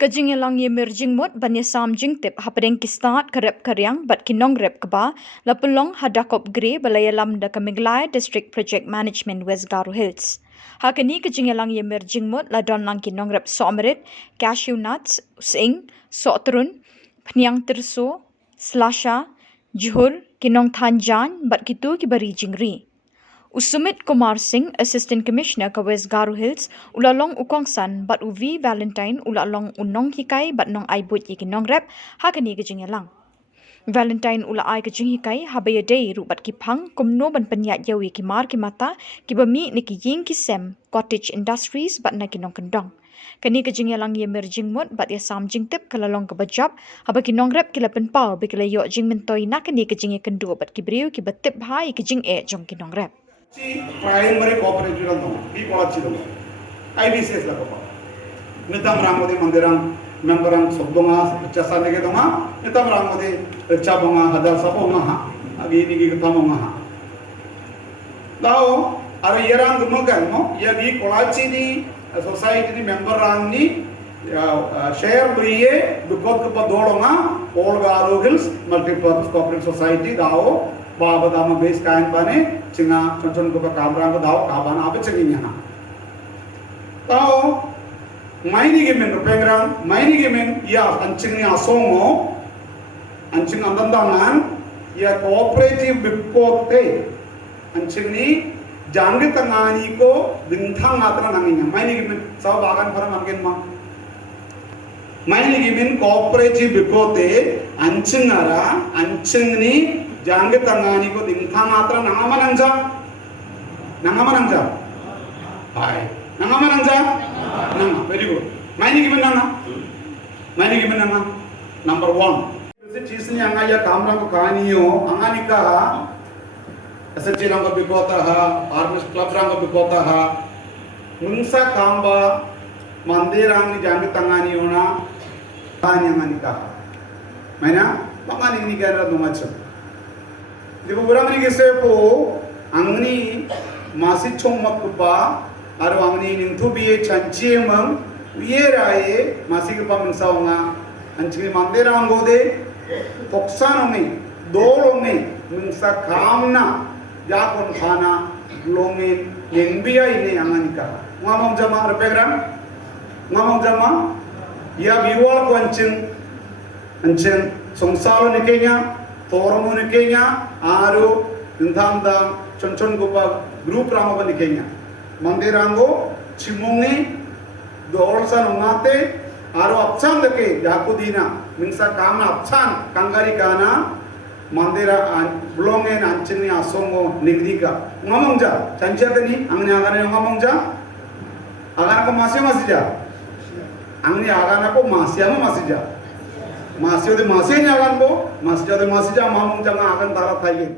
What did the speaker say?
Kajingelang Iamir jingmut banyasam Jingtip Hapdeng ki Stad Karep Riang bat ki Nongrep keba lapulong hadakop gre balayalam da ka Meghalaya District Project Management West Garo Hills. Hakani kajingelang Iamir jingmut ladon lang ki Nongrep somerit cashew nuts sing sotrun pniang tirso slasha juhur kinong thanjan bat kitu ki bari jingri. Usumit Kumar Singh, Assistant Commissioner ka West Garo Hills, ulalong ukongsan bat uvi Valentine ulalong unong hikai bat nong aibut yiki Nongrep hakani kajing lang. Valentine ula ai kajing hikai habaya day rubat ki pang kumno ban penyat yawi ki mar ki mata ki bami ni ki ying ki sem cottage industries bat na ki nong kendong. Kani kajing lang Iamir jingmut bat ya sam Jingtip kalalong ka bajab haba ki Nongrep ki lapen pau bi kalayo jing mentoi nakani kajing kendu bat ki briu ki batip hai kajing jong ki Nongrep. Primary cooperative ಈ ಕೊಳಚಿದು IBCS la ko nitam rangode mandirang memberang sobonga chasa nege donga nitam rangode chabonga hadal sabonga ha agi ni gi tamonga ha dao ara yerang dumagan mo ya di kolachi ni society ni member rang ni share briye dukot ko dolonga all Garo Hills multipurpose cooperative society dao Baba dama base kain pane cinga chon ko ka kamrang ko daw kaban abe chingi ha tao maini gemen rupengrang maini gemen ya anching asongo anching andandangan ya cooperative bipote anching ni jangge tangani ko dingthang atra nanginya maini gemen saw bagan param amgen ma maini gemen cooperative bipote anching ara anching ni Jangan tangani ko dingthang atra nangaman anja hai nangaman anja nanga very good maini gimana number 1 se cheez ni anga ya kamra ko kahaniyo angani ka SHG rang ko bikota ha farmers club rang ko bikota ha mungsa kamba mandirang ni jangan tangani ona kahani angani ka maina bangani ni gara dumacha Dibu burang ni kesepo angni masih congmak kupa aru angni ningtu biye chancie mang biye raye masih kupa mensawnga anjing mandera anggode toksan ongi dolongi mengsa kamna yakon khana longin yengbiya ini anganika ngamong jama repegram ngamong jama ya biwal ko anjing songsalo nikenya Toromu ni Kenya, aru intandang chon gupa group ramo ni Kenya. Mandirango chimungi doolsan ungate aru apchan deke yakudina minsa kamna apchan kangari kana mandira blongen anchini asongo nigdika. Ngamongja chanchadeni angni agane ngamongja agana ko masya angni agana ko masya masih ada masih nyawan bo masih ada masih jam mamung jangan akan tarat lagi.